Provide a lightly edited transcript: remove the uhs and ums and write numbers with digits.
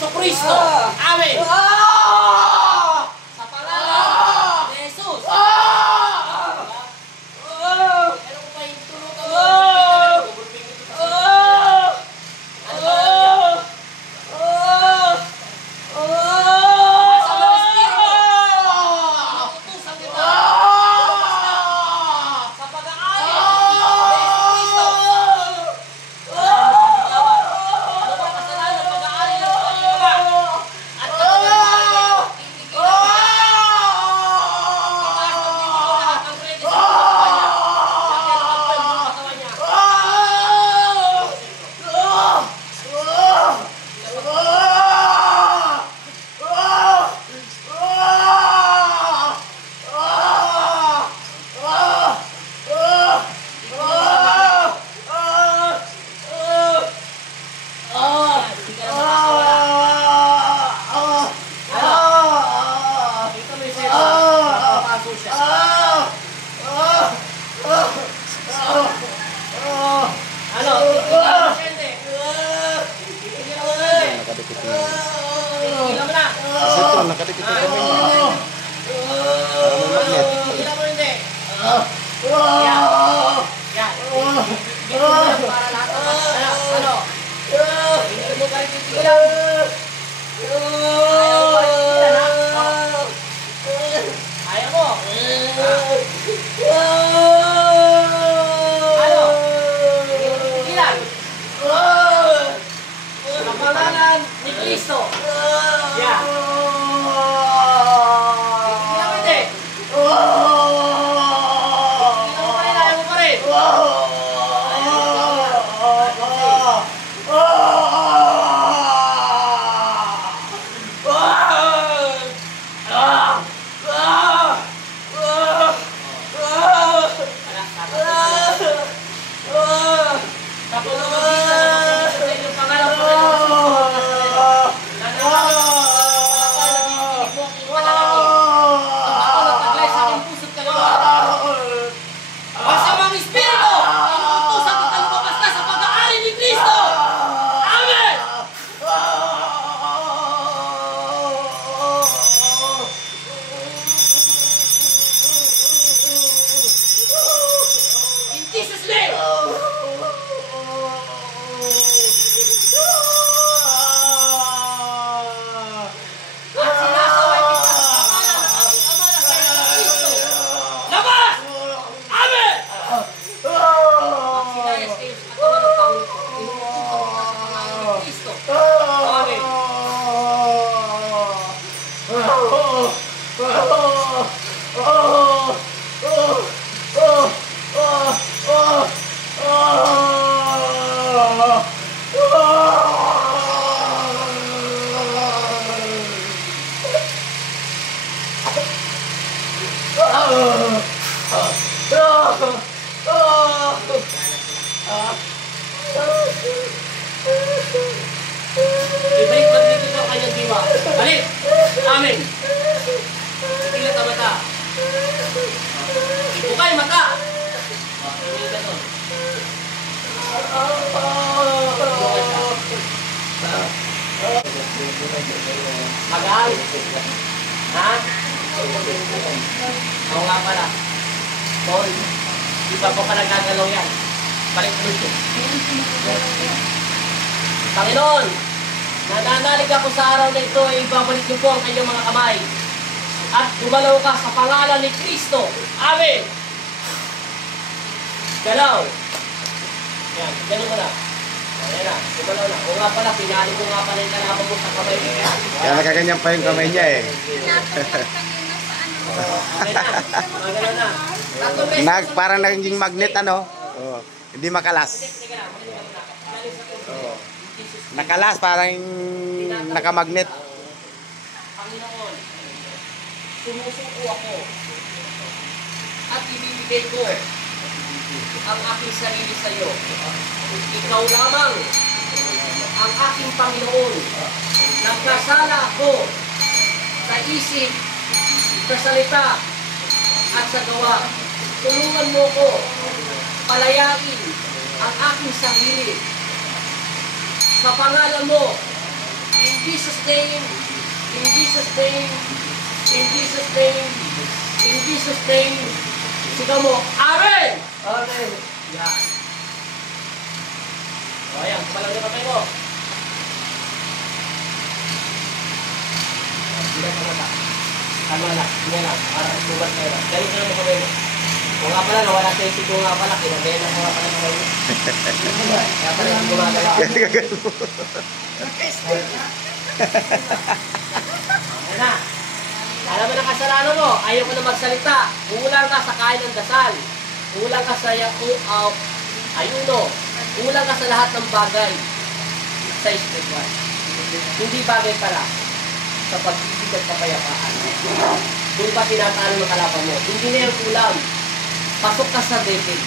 Jesucristo. Amen. Sa pangalan ni Jesus. Ano ko pa yung tulutan mo? Nakadikit yung kamay niya. Hila mo hindi. Yan. Hindi mo lang para lahat ng ano? Hindi mo kayo titigilan. Ayaw mo kayo titigilan, ha? Ayaw mo. Ano? Hindi mo titigilan. Sa pangalan ni Cristo. Yan. Ibalik magdito ang kanyang diwa. Balik! Amen! Ikilat ang mata. Ibukay mata! Hindi ganon. Mag-aalit. Ha? Oo nga pala. Sorry. Di pa po ka nagagalaw yan. Balik mo ito. Panginoon, nananalig ako sa araw na ito ay ibabalik niyo po ang kanyang mga kamay. At gumalaw ka sa pangalan ni Cristo. Amen! Galaw. Yan, ganun mo na. Ayan na, gumalaw na. O nga pala, pinali ko nga pala yung kalaban mo sa kamay niya. Kaya nakaganyan pa yung kamay niya eh. Okay na, magalaw na. Parang naging magnet ano. Oh, hindi makalas. Oh. Nakalas, parang nakamagnet. Panginoon, sumusuko ako at ibibigay ko ang aking sarili sa iyo. Ikaw lamang ang aking Panginoon. Nagkasala ako sa isip, sa salita, at sa gawa. Tulungan mo ko palayain ang aking sarili. Sa pangalan mo, In Jesus' name, in Jesus' name, in Jesus' name, in Jesus' name, sigaw mo, Amen! Amen. Yan. O, ayan, kumalang na kamay mo. Hindi na kamata. Tama na, hindi na. Para sumat kayo na. Ganun ka lang mo kamay mo. O nga pala, nawala sa isip ko nga pala. Kinabayan ako nga pala kamay mo. Kaya pala hindi gumagalaw. Ayan na. Alam mo na kasalanan mo, ayaw ko na magsalita. Kulang ka sa kain ng dasal. Kulang ka sa ayuno. Kulang ka sa lahat ng bagay sa spiritual. Hindi bagay pala sa pag-ibig at kapayapaan. Doon pa tinatalo ng kalaban mo. Hindi na yung kulang. Pasok ka sa debit.